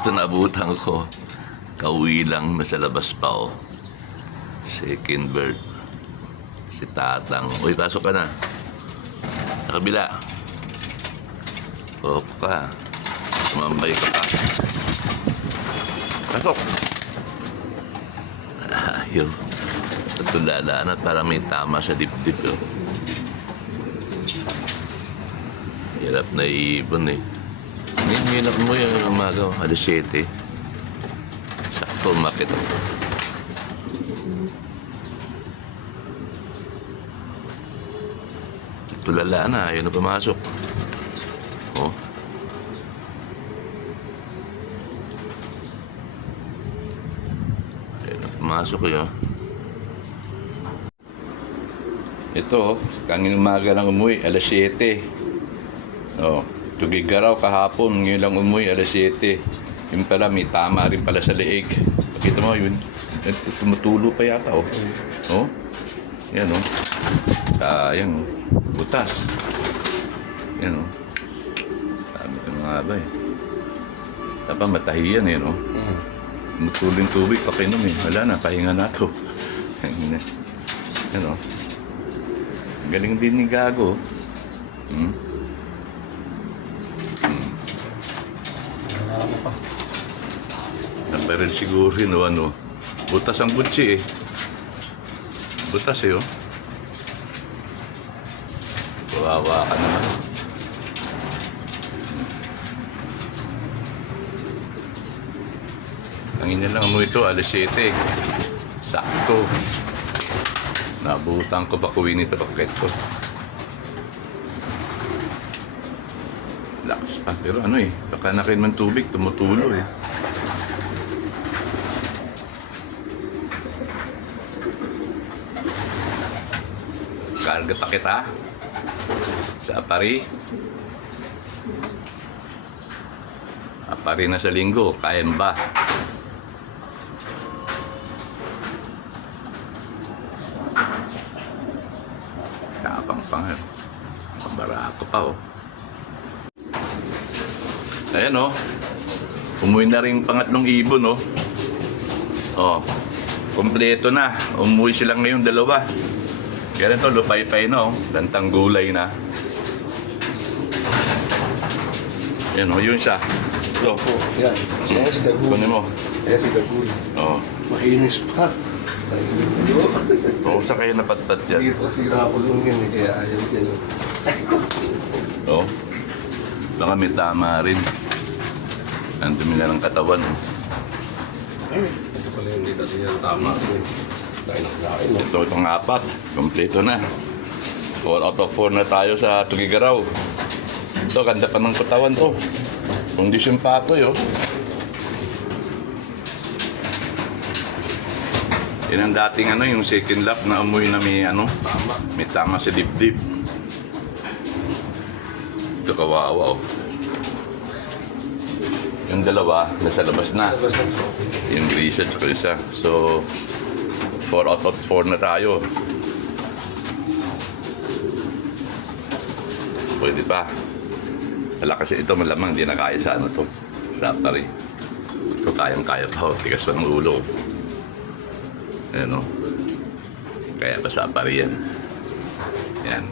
Ito naabutan ko. Kauwi lang, nasa labas pa oh. Second bird. Si Tatang. Uy, pasok ka na. Sa kabila. O ka. Sumambay ka pa. Pasok. Ayaw. Patuladaan at parang may tama sa dibdib oh. Hirap na ibon eh. Nilak mo yung umaga, alas 7. Sakto, umakit ako. Tulala na, ayaw na pumasok. Oh. Ayaw na pumasok yun. Ito, kangin umaga lang umuwi, alas 7. Oh. Tugigaraw kahapon, ngayon lang umuwi, alas 7. Yung pala, may tama rin pala sa leeg. Pakita mo yun, tumutulo pa yata, oh. Oh, yan, oh. Sayang, butas. Yan, oh. Sabi ko nga ba, eh. Dapat matahiyan, eh, no? Tumutulong tubig, pakinom, eh. Wala na, pahinga na to. Yan, oh. Galing din ni Gago. Nabaril siguro rin o ano. Butas ang butsi eh. Butas eh oh. Kawawa ka naman. Ang ina lang mo ito, alas 7. Sakto. Nabutan ko pa kuwin ito paket ko. Lakas pa. Pero ano eh, baka nakain man tubig, tumutulo eh. Karga pa kita sa Apari. Apari na sa linggo, kain ba? Kapang-pangan. Mabarato pa oh. Ayan oh. Umuwi na rin pangatlong ibon oh. Oh. Kompleto na. Umuwi sila ngayon dalawa. Kaya ito, lupay-pay na oh. Lantang gulay na. Yan oh, yun siya. Ito. Yan. Siya si Dagul. Kunin mo. Siya si Dagul. Oo. Mainis pa. Oo, sa kayo napatpat yan. Dito kasi nakapulong yun eh, kaya ayaw dyan. Oo. Baka may tama rin. Ang dumi na ng katawan. Ito pala yung dito siya tama. Kain ng kain. Itong 4. Kompleto na. 4 out of 4 na tayo sa Tugigaraw. Ito, ganda pa ng katawan to. Kondisyon patoy oh. Yan ang dating ano, yung second lap na umuwi na may ano, may tama sa dibdib. Ito kawawa oh. Yung dalawa, nasa labas na. Yung Grisa at Grisa. So, 4 out of 4 na tayo. Pwede pa. Wala kasi ito malamang, hindi na kaya sa ano to. Sa Apari. Ito kayang-kaya pa. Tigas pa ng ulo. Ayan o. Kaya pa sa Apari yan. Yan.